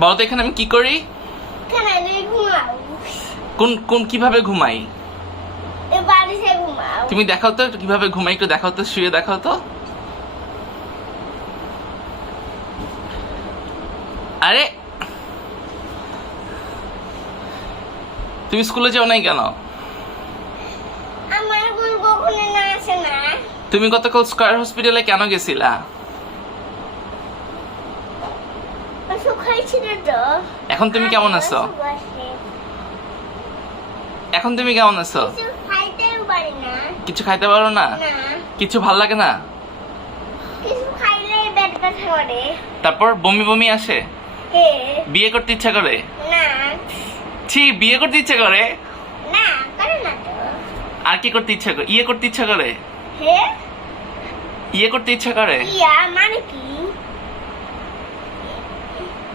বলো তো এখানে আমি কি করি? কোন কোন কিভাবে ঘুমাই? তুমি দেখাও তো কিভাবে ঘুমাই, একটু দেখাও তো, শুয়ে দেখাও তো। আরে তুমি স্কুলে যাও নাই কেন? তুমি গতকাল স্কয়ার হসপিটালে কেন গেছিলা? এখন তুমি কেমন আছো? এখন তুমি কেমন আছো? কিছু খাইতে পারো না? কিছু ভাল লাগে না? তারপর বমি বমি আসে? বিয়ে করতে ইচ্ছা করে? ছি, বিয়ে করতে ইচ্ছা করে? আর কি করতে ইচ্ছা করে? ইয়ে করতে ইচ্ছা করে? ইয়ে করতে ইচ্ছা করে? মানে কি?